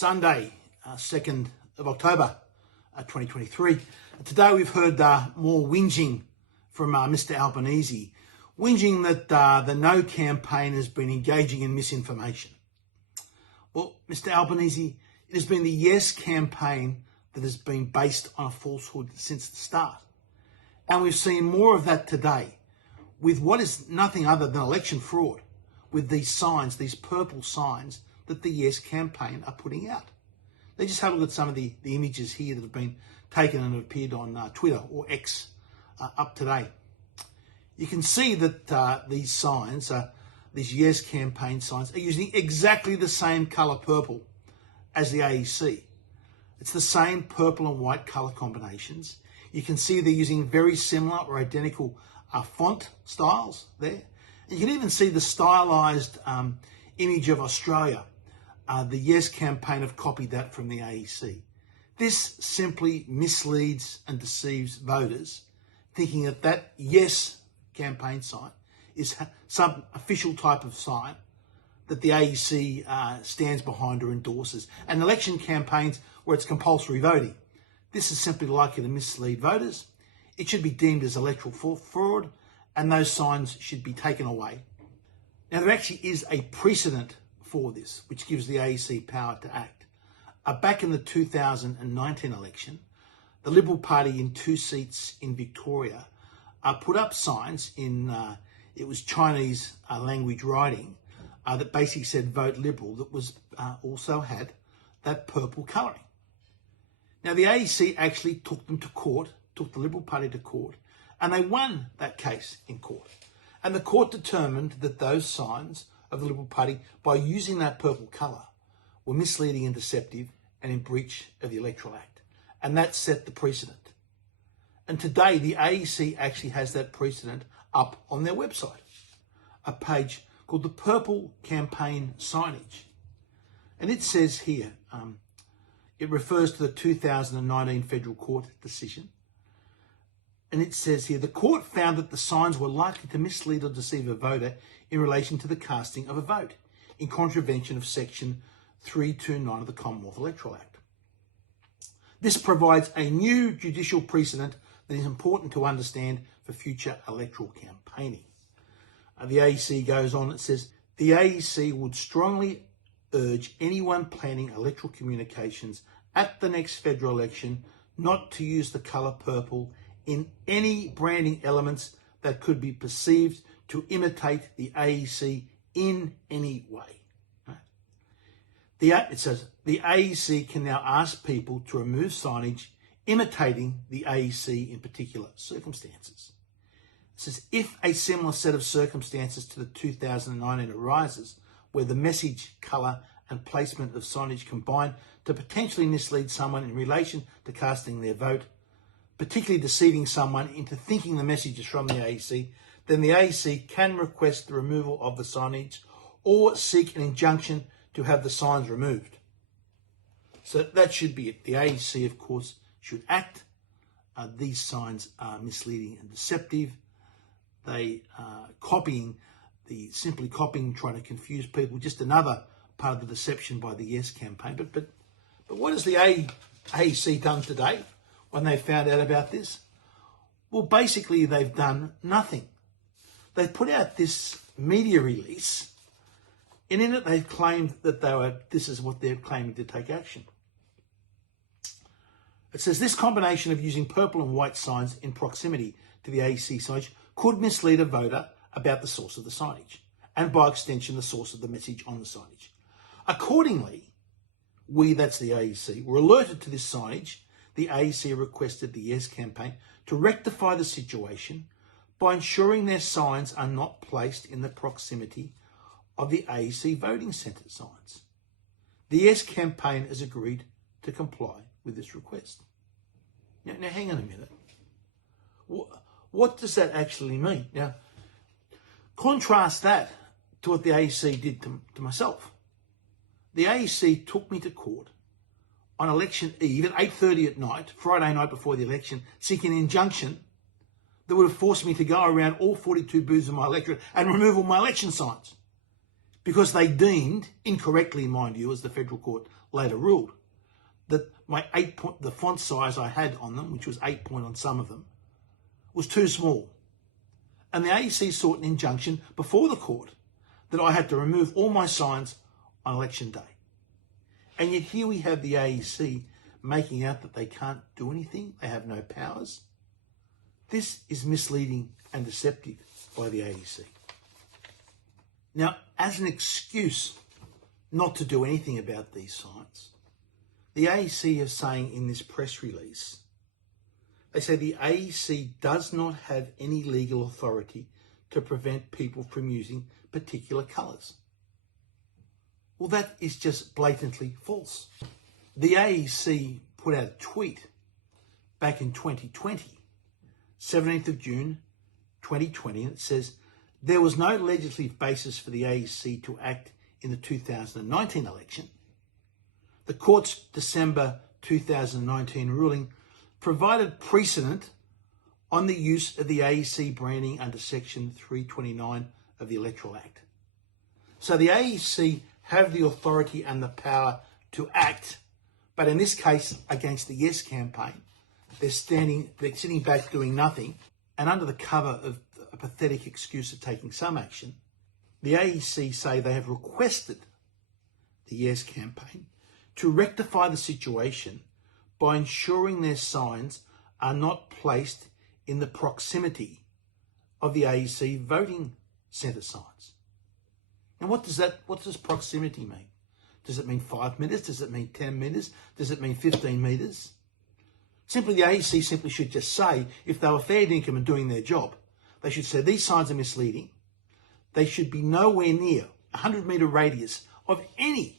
Sunday, 2nd of October 2023. Today we've heard more whinging from Mr. Albanese, whinging that the No campaign has been engaging in misinformation. Well, Mr. Albanese, it has been the Yes campaign that has been based on a falsehood since the start. And we've seen more of that today with what is nothing other than election fraud, with these signs, these purple signs that the Yes campaign are putting out. They just have a look at some of the images here that have been taken and have appeared on Twitter or X up today. You can see that these signs, these Yes campaign signs, are using exactly the same colour purple as the AEC. It's the same purple and white colour combinations. You can see they're using very similar or identical font styles there. And you can even see the stylised image of Australia. The Yes campaign have copied that from the AEC. This simply misleads and deceives voters, thinking that that Yes campaign sign is some official type of sign that the AEC stands behind or endorses. And election campaigns where it's compulsory voting, this is simply likely to mislead voters. It should be deemed as electoral fraud, and those signs should be taken away. Now, there actually is a precedent for this, which gives the AEC power to act. Back in the 2019 election, the Liberal Party in 2 seats in Victoria put up signs in, it was Chinese language writing, that basically said vote Liberal, that was also had that purple colouring. Now, the AEC actually took them to court, took the Liberal Party to court, and they won that case in court. And the court determined that those signs of the Liberal Party, by using that purple colour, were misleading and deceptive and in breach of the Electoral Act. And that set the precedent. And today, the AEC actually has that precedent up on their website, a page called the Purple Campaign Signage. And it says here, it refers to the 2019 Federal Court decision. And it says here, the court found that the signs were likely to mislead or deceive a voter in relation to the casting of a vote in contravention of Section 329 of the Commonwealth Electoral Act. This provides a new judicial precedent that is important to understand for future electoral campaigning. The AEC goes on, it says, the AEC would strongly urge anyone planning electoral communications at the next federal election not to use the colour purple in any branding elements that could be perceived to imitate the AEC in any way. It says, the AEC can now ask people to remove signage imitating the AEC in particular circumstances. It says, if a similar set of circumstances to the 2019 arises, where the message, colour and placement of signage combine to potentially mislead someone in relation to casting their vote, particularly deceiving someone into thinking the message is from the AEC, then the AEC can request the removal of the signage or seek an injunction to have the signs removed. So that should be it. The AEC, of course, should act. These signs are misleading and deceptive. They are simply copying, trying to confuse people. Just another part of the deception by the Yes campaign. But what has the AEC done today when they found out about this? Well, basically, they've done nothing. They put out this media release, and in it they've claimed that this is what they're claiming to take action. It says this combination of using purple and white signs in proximity to the AEC signage could mislead a voter about the source of the signage, and by extension, the source of the message on the signage. Accordingly, that's the AEC, were alerted to this signage. The AEC requested the Yes campaign to rectify the situation by ensuring their signs are not placed in the proximity of the AEC voting centre signs. The Yes campaign has agreed to comply with this request. Now hang on a minute. What does that actually mean? Now, contrast that to what the AEC did to myself. The AEC took me to court on election eve at 8:30 at night, Friday night before the election, seeking an injunction that would have forced me to go around all 42 booths of my electorate and remove all my election signs. because they deemed, incorrectly mind you, as the federal court later ruled, that the font size I had on them, which was 8-point on some of them, was too small. And the AEC sought an injunction before the court that I had to remove all my signs on election day. And yet here we have the AEC making out that they can't do anything, they have no powers. This is misleading and deceptive by the AEC. Now, as an excuse not to do anything about these signs, the AEC is saying in this press release, they say the AEC does not have any legal authority to prevent people from using particular colours. Well, that is just blatantly false. The AEC put out a tweet back in 2020, 17th of June 2020, and it says, there was no legislative basis for the AEC to act in the 2019 election. The court's December 2019 ruling provided precedent on the use of the AEC branding under Section 329 of the Electoral Act. So the AEC have the authority and the power to act, but in this case against the Yes campaign, they're sitting back doing nothing, and under the cover of a pathetic excuse of taking some action, the AEC say they have requested the Yes campaign to rectify the situation by ensuring their signs are not placed in the proximity of the AEC voting centre signs. Now what does proximity mean? Does it mean 5 metres? Does it mean 10 metres? Does it mean 15 metres? Simply, the AEC simply should just say, if they were fair dinkum and doing their job, they should say these signs are misleading. They should be nowhere near a 100-metre radius of any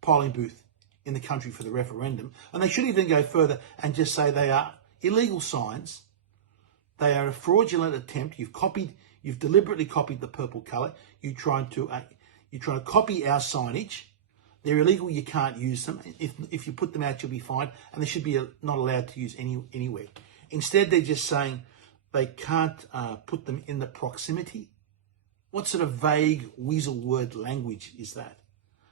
polling booth in the country for the referendum. And they should even go further and just say they are illegal signs. They are a fraudulent attempt. You've deliberately copied the purple colour. You're trying to copy our signage. They're illegal. You can't use them. If you put them out, you'll be fined, and they should be not allowed to use anywhere. Instead, they're just saying they can't put them in the proximity. What sort of vague weasel word language is that?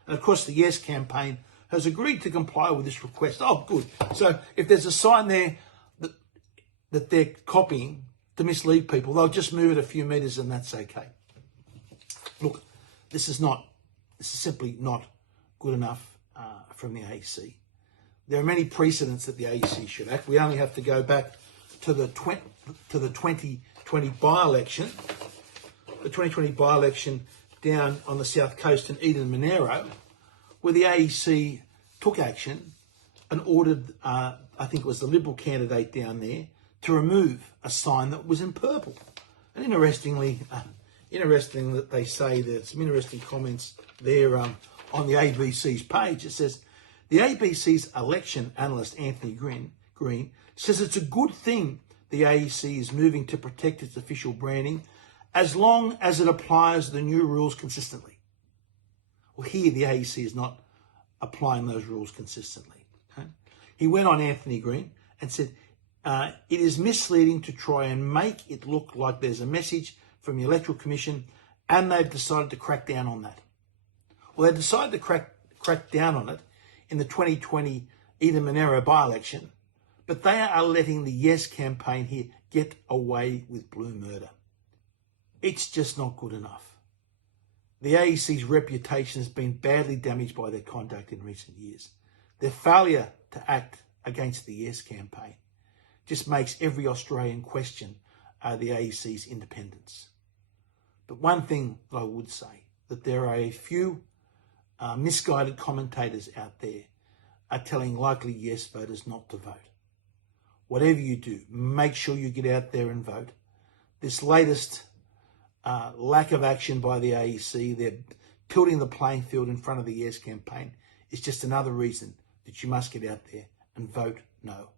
And of course, the Yes campaign has agreed to comply with this request. Oh, good. So if there's a sign there that they're copying to mislead people, they'll just move it a few metres and that's okay. Look, this is simply not good enough from the AEC. There are many precedents that the AEC should act. We only have to go back to the 2020 by-election. The 2020 by-election down on the south coast in Eden Monero, where the AEC took action and ordered, I think it was the Liberal candidate down there, to remove a sign that was in purple. And interesting that they say there's some interesting comments there on the ABC's page. It says, the ABC's election analyst, Anthony Green, says it's a good thing the AEC is moving to protect its official branding as long as it applies the new rules consistently. Well, here the AEC is not applying those rules consistently. Okay? He went on, Anthony Green, and said, it is misleading to try and make it look like there's a message from the Electoral Commission, and they've decided to crack down on that. Well, they decided to crack down on it in the 2020 Eden Monero by-election, but they are letting the Yes campaign here get away with blue murder. It's just not good enough. The AEC's reputation has been badly damaged by their conduct in recent years. Their failure to act against the Yes campaign just makes every Australian question the AEC's independence. But one thing that I would say, that there are a few misguided commentators out there are telling likely Yes voters not to vote. Whatever you do, make sure you get out there and vote. This latest lack of action by the AEC, they're tilting the playing field in front of the Yes campaign, is just another reason that you must get out there and vote no.